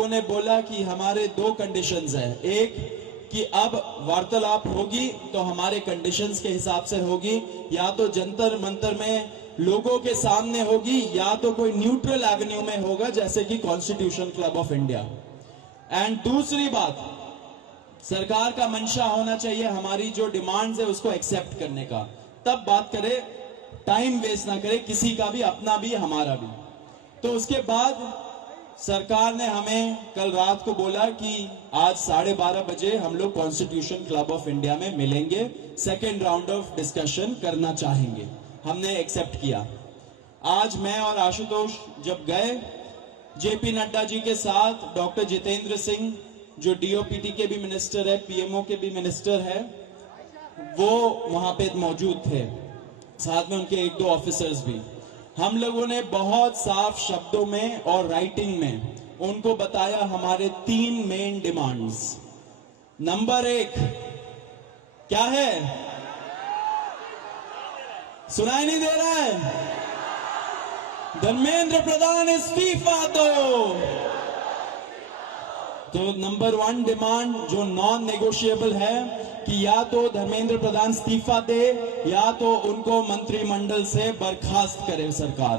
लोगों ने बोला कि हमारे दो कंडीशंस हैं। एक कि अब वार्तालाप होगी तो हमारे कंडीशंस के हिसाब से होगी, या तो जंतर मंतर में लोगों के सामने होगी, या तो कोई न्यूट्रल एवेन्यू में होगा जैसे कि constitution club of India. And दूसरी बात, सरकार का मंशा होना चाहिए हमारी जो डिमांड्स है उसको एक्सेप्ट करने का, तब बात करे, टाइम वेस्ट ना करे किसी का भी, अपना भी हमारा भी। तो उसके बाद सरकार ने हमें कल रात को बोला कि आज 12:30 बजे हम लोग कॉन्स्टिट्यूशन क्लब ऑफ इंडिया में मिलेंगे, सेकेंड राउंड ऑफ डिस्कशन करना चाहेंगे। हमने एक्सेप्ट किया। आज मैं और आशुतोष जब गए, जेपी नड्डा जी के साथ डॉक्टर जितेंद्र सिंह जो डीओपीटी के भी मिनिस्टर है, पीएमओ के भी मिनिस्टर है, वो वहां पे मौजूद थे, साथ में उनके 1-2 ऑफिसर्स भी। हम लोगों ने बहुत साफ शब्दों में और राइटिंग में उनको बताया हमारे 3 मेन डिमांड्स। नंबर 1 क्या है? सुनाई नहीं दे रहा है? धर्मेंद्र प्रधान इस्तीफा दो। तो नंबर 1 डिमांड जो नॉन नेगोशिएबल है कि या तो धर्मेंद्र प्रधान इस्तीफा दे या तो उनको मंत्रिमंडल से बर्खास्त करे सरकार,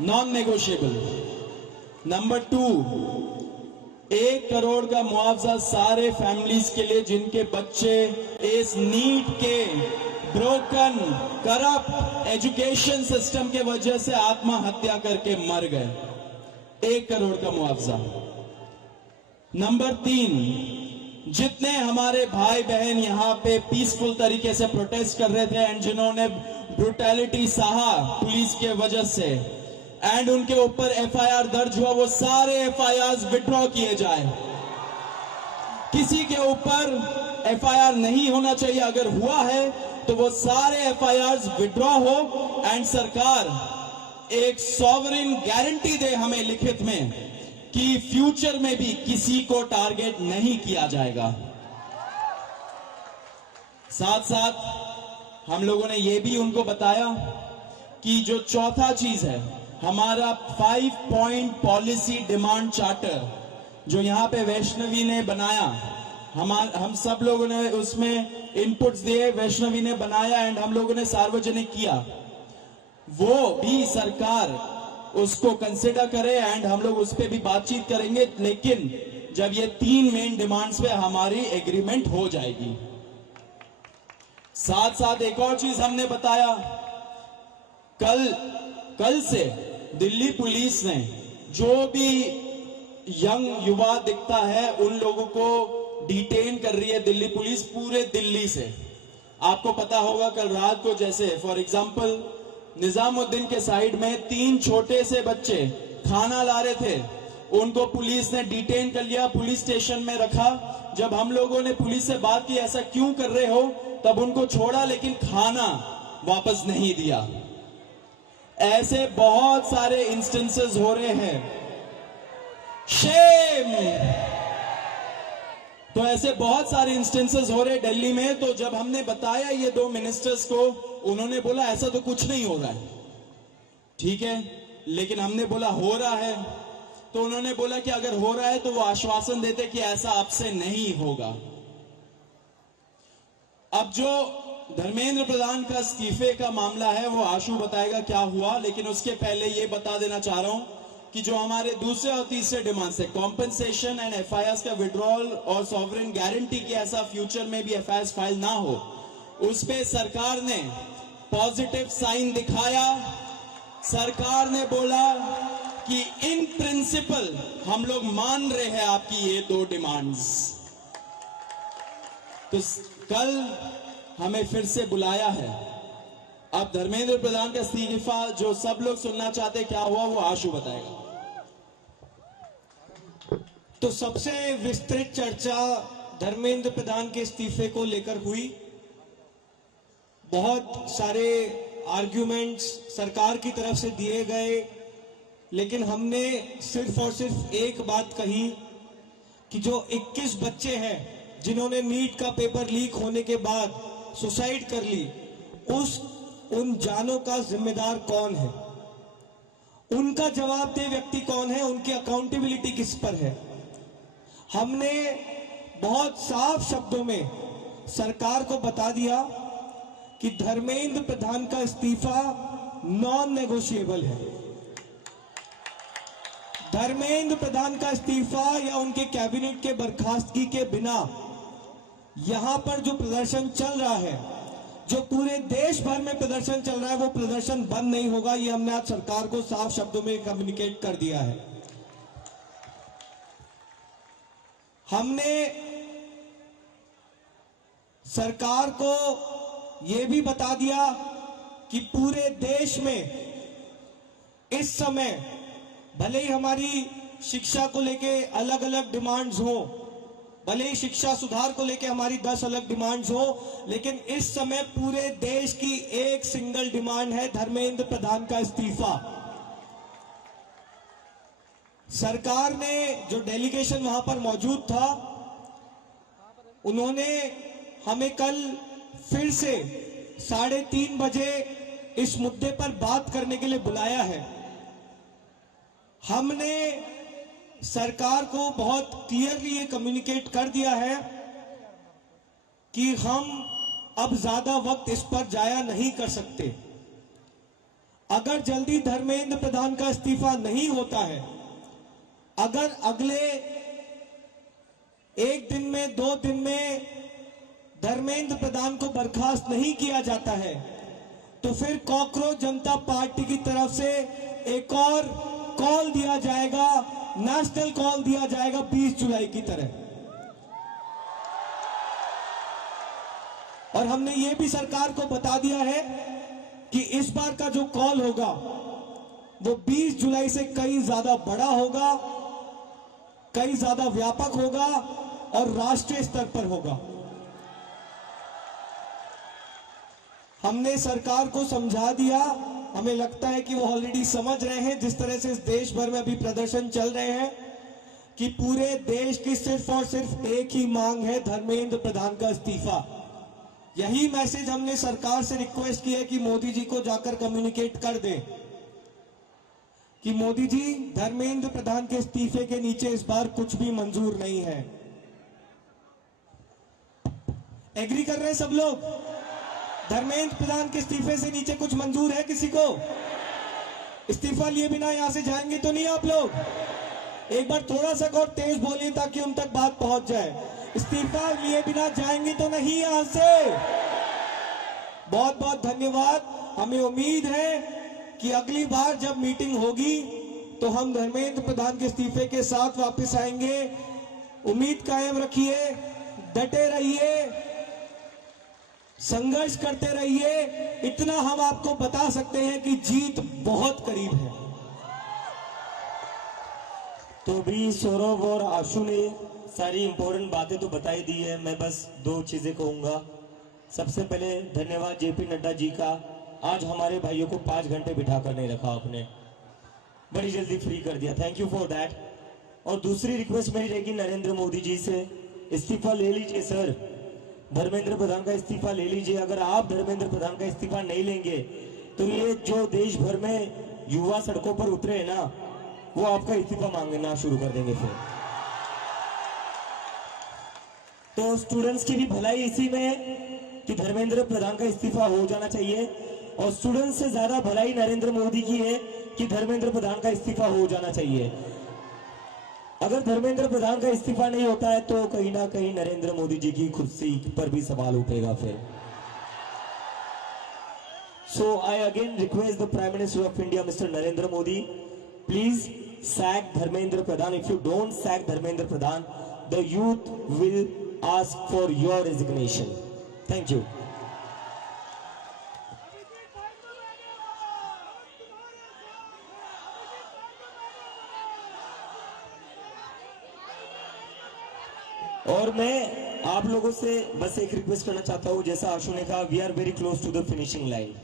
नॉन नेगोशिएबल। नंबर 2, 1 करोड़ का मुआवजा सारे फैमिलीज के लिए जिनके बच्चे इस नीट के ब्रोकन करप्ट एजुकेशन सिस्टम के वजह से आत्महत्या करके मर गए, 1 करोड़ का मुआवजा। नंबर 3, जितने हमारे भाई बहन यहाँ पे पीसफुल तरीके से प्रोटेस्ट कर रहे थे एंड जिन्होंने ब्रूटैलिटी सहा पुलिस के वजह से एंड उनके ऊपर एफआईआर दर्ज हुआ, वो सारे एफआईआर विड्रॉ किए जाए। किसी के ऊपर एफआईआर नहीं होना चाहिए, अगर हुआ है तो वो सारे एफआईआर विड्रॉ हो एंड सरकार एक सॉवरेन गारंटी दे हमें लिखित में कि फ्यूचर में भी किसी को टारगेट नहीं किया जाएगा। साथ साथ हम लोगों ने यह भी उनको बताया कि जो चौथा चीज है हमारा 5 पॉइंट पॉलिसी डिमांड चार्टर जो यहां पे वैष्णवी ने बनाया, हम सब लोगों ने उसमें इनपुट्स दिए, वैष्णवी ने बनाया एंड हम लोगों ने सार्वजनिक किया, वो भी सरकार उसको कंसिडर करे एंड हम लोग उस पर भी बातचीत करेंगे, लेकिन जब ये 3 मेन डिमांड्स पे हमारी एग्रीमेंट हो जाएगी। साथ साथ एक और चीज हमने बताया, कल से दिल्ली पुलिस ने जो भी यंग युवा दिखता है उन लोगों को डिटेन कर रही है दिल्ली पुलिस पूरे दिल्ली से। आपको पता होगा कल रात को जैसे फॉर एग्जांपल निजामुद्दीन के साइड में 3 छोटे से बच्चे खाना ला रहे थे, उनको पुलिस ने डिटेन कर लिया, पुलिस स्टेशन में रखा। जब हम लोगों ने पुलिस से बात की ऐसा क्यों कर रहे हो, तब उनको छोड़ा लेकिन खाना वापस नहीं दिया। ऐसे बहुत सारे इंस्टेंसेस हो रहे हैं, शेम। तो ऐसे बहुत सारे इंस्टेंसेस हो रहे दिल्ली में। तो जब हमने बताया ये 2 मिनिस्टर्स को, उन्होंने बोला ऐसा तो कुछ नहीं हो रहा है। ठीक है, लेकिन हमने बोला हो रहा है, तो उन्होंने बोला कि अगर हो रहा है तो वो आश्वासन देते कि ऐसा आपसे नहीं होगा। अब जो धर्मेंद्र प्रधान का इस्तीफे का मामला है वो आशु बताएगा क्या हुआ, लेकिन उसके पहले ये बता देना चाह रहा हूं कि जो हमारे दूसरे और तीसरे डिमांड्स है, कॉम्पेंसेशन एंड एफआईआर का विड्रॉल और सॉवरेन गारंटी की ऐसा फ्यूचर में भी एफआईआर फाइल ना हो, उस पे सरकार ने पॉजिटिव साइन दिखाया। सरकार ने बोला कि इन प्रिंसिपल हम लोग मान रहे हैं आपकी ये 2 डिमांड्स। तो कल हमें फिर से बुलाया है। अब धर्मेंद्र प्रधान का इस्तीफा जो सब लोग सुनना चाहते क्या हुआ वो आशु बताएगा। तो सबसे विस्तृत चर्चा धर्मेंद्र प्रधान के इस्तीफे को लेकर हुई। बहुत सारे आर्ग्यूमेंट्स सरकार की तरफ से दिए गए, लेकिन हमने सिर्फ और सिर्फ एक बात कही कि जो 21 बच्चे हैं जिन्होंने नीट का पेपर लीक होने के बाद सुसाइड कर ली, उन जानों का जिम्मेदार कौन है, उनका जवाबदेह व्यक्ति कौन है, उनकी अकाउंटेबिलिटी किस पर है। हमने बहुत साफ शब्दों में सरकार को बता दिया कि धर्मेंद्र प्रधान का इस्तीफा नॉन नेगोशिएबल है। धर्मेंद्र प्रधान का इस्तीफा या उनके कैबिनेट के बर्खास्तगी के बिना यहां पर जो प्रदर्शन चल रहा है, जो पूरे देश भर में प्रदर्शन चल रहा है, वो प्रदर्शन बंद नहीं होगा। ये हमने आज सरकार को साफ शब्दों में कम्युनिकेट कर दिया है। हमने सरकार को यह भी बता दिया कि पूरे देश में इस समय भले ही हमारी शिक्षा को लेके अलग अलग डिमांड्स हो, भले ही शिक्षा सुधार को लेके हमारी 10 अलग डिमांड्स हो, लेकिन इस समय पूरे देश की एक सिंगल डिमांड है, धर्मेंद्र प्रधान का इस्तीफा। सरकार ने जो डेलीगेशन वहां पर मौजूद था, उन्होंने हमें कल फिर से 3:30 बजे इस मुद्दे पर बात करने के लिए बुलाया है। हमने सरकार को बहुत क्लियरली ये कम्युनिकेट कर दिया है कि हम अब ज्यादा वक्त इस पर जाया नहीं कर सकते। अगर जल्दी धर्मेंद्र प्रधान का इस्तीफा नहीं होता है, अगर अगले 1 दिन में 2 दिन में धर्मेंद्र प्रधान को बर्खास्त नहीं किया जाता है, तो फिर कॉकरोच जनता पार्टी की तरफ से एक और कॉल दिया जाएगा, नेशनल कॉल दिया जाएगा 20 जुलाई की तरह। और हमने ये भी सरकार को बता दिया है कि इस बार का जो कॉल होगा वो 20 जुलाई से कहीं ज्यादा बड़ा होगा, कहीं ज्यादा व्यापक होगा और राष्ट्रीय स्तर पर होगा। हमने सरकार को समझा दिया, हमें लगता है कि वो ऑलरेडी समझ रहे हैं, जिस तरह से इस देश भर में अभी प्रदर्शन चल रहे हैं, कि पूरे देश की सिर्फ और सिर्फ एक ही मांग है, धर्मेंद्र प्रधान का इस्तीफा। यही मैसेज हमने सरकार से रिक्वेस्ट की है कि मोदी जी को जाकर कम्युनिकेट कर दे कि मोदी जी, धर्मेंद्र प्रधान के इस्तीफे के नीचे इस बार कुछ भी मंजूर नहीं है। एग्री कर रहे हैं सब लोग? धर्मेंद्र प्रधान के इस्तीफे से नीचे कुछ मंजूर है किसी को? इस्तीफा लिए बिना यहां से जाएंगे तो नहीं आप लोग? एक बार थोड़ा सा और तेज बोलिए ताकि उन तक बात पहुंच जाए। इस्तीफा लिए बिना जाएंगे तो नहीं यहां से? बहुत बहुत धन्यवाद। हमें उम्मीद है कि अगली बार जब मीटिंग होगी तो हम धर्मेंद्र प्रधान के इस्तीफे के साथ वापस आएंगे। उम्मीद कायम रखिए, डटे रहिए, संघर्ष करते रहिए। इतना हम आपको बता सकते हैं कि जीत बहुत करीब है। तो भी सौरभ और आशु ने सारी इंपॉर्टेंट बातें तो बताई दी है। मैं बस 2 चीजें कहूंगा। सबसे पहले धन्यवाद जेपी नड्डा जी का, आज हमारे भाइयों को 5 घंटे बिठा कर नहीं रखा आपने, बड़ी जल्दी फ्री कर दिया, थैंक यू फॉर दैट। और दूसरी रिक्वेस्ट मेरी रहेगी नरेंद्र मोदी जी से, इस्तीफा ले लीजिए सर, धर्मेंद्र प्रधान का इस्तीफा ले लीजिए। अगर आप धर्मेंद्र प्रधान का इस्तीफा नहीं लेंगे तो ये जो देश भर में युवा सड़कों पर उतरे हैं ना, वो आपका इस्तीफा मांगना शुरू कर देंगे फिर। तो स्टूडेंट्स की भी भलाई इसी में है कि धर्मेंद्र प्रधान का इस्तीफा हो जाना चाहिए, और स्टूडेंट्स से ज्यादा भलाई नरेंद्र मोदी की है कि धर्मेंद्र प्रधान का इस्तीफा हो जाना चाहिए। अगर धर्मेंद्र प्रधान का इस्तीफा नहीं होता है तो कहीं ना कहीं नरेंद्र मोदी जी की कुर्सी पर भी सवाल उठेगा फिर। So I again request the prime minister of India mister Narendra Modi, please sack Dharmendra Pradhan. If you don't sack Dharmendra Pradhan, the youth will ask for your resignation. Thank you. और मैं आप लोगों से बस एक रिक्वेस्ट करना चाहता हूं, जैसा आशु ने कहा, we are very close to the finishing line.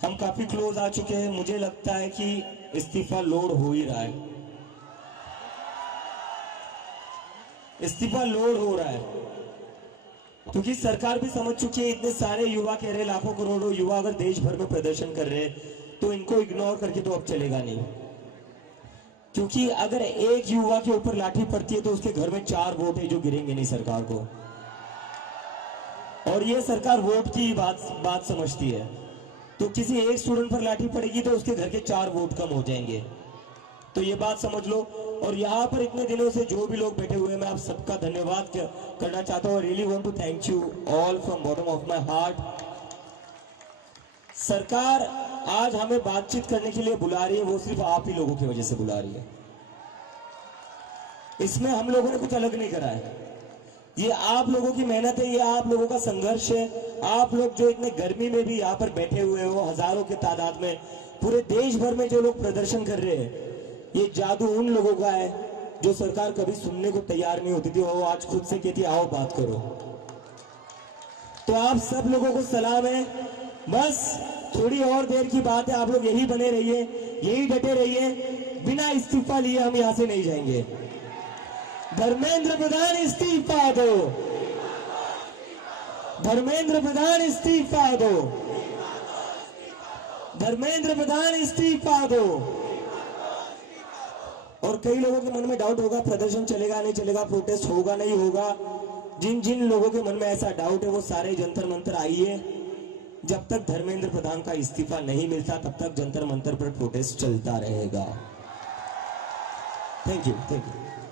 हम काफी क्लोज आ चुके हैं। मुझे लगता है कि इस्तीफा लोड हो ही रहा है, इस्तीफा लोड हो रहा है, क्योंकि सरकार भी समझ चुकी है। इतने सारे युवा कह रहे, लाखों करोड़ों युवा अगर देश भर में प्रदर्शन कर रहे हैं तो इनको इग्नोर करके तो अब चलेगा नहीं, क्योंकि अगर एक युवा के ऊपर लाठी पड़ती है तो उसके घर में 4 वोट है जो गिरेंगे नहीं सरकार को, और ये सरकार वोट की बात समझती है। तो किसी एक स्टूडेंट पर लाठी पड़ेगी तो उसके घर के 4 वोट कम हो जाएंगे, तो ये बात समझ लो। और यहाँ पर इतने दिनों से जो भी लोग बैठे हुए हैं, मैं आप सबका धन्यवाद करना चाहता हूँ। Really want to thank you all from bottom of my heart. सरकार आज हमें बातचीत करने के लिए बुला रही है, वो सिर्फ आप ही लोगों की वजह से बुला रही है। इसमें हम लोगों ने कुछ अलग नहीं करा है, ये आप लोगों की मेहनत है, ये आप लोगों का संघर्ष है। आप लोग जो इतने गर्मी में भी यहाँ पर बैठे हुए हो, हजारों के तादाद में, पूरे देश भर में जो लोग प्रदर्शन कर रहे हैं, ये जादू उन लोगों का है जो सरकार कभी सुनने को तैयार नहीं होती थी, वो आज खुद से कहती आओ बात करो। तो आप सब लोगों को सलाम है, बस थोड़ी और देर की बात है, आप लोग यही बने रहिए, यही डटे रहिए, बिना इस्तीफा लिए हम यहां से नहीं जाएंगे। धर्मेंद्र प्रधान इस्तीफा दो, धर्मेंद्र प्रधान इस्तीफा दो, धर्मेंद्र प्रधान इस्तीफा दो। और कई लोगों के मन में डाउट होगा प्रदर्शन चलेगा नहीं चलेगा, प्रोटेस्ट होगा नहीं होगा। जिन जिन लोगों के मन में ऐसा डाउट है वो सारे जंतर मंतर आइए। जब तक धर्मेंद्र प्रधान का इस्तीफा नहीं मिलता तब तक जंतर मंतर पर प्रोटेस्ट चलता रहेगा। Thank you, thank you.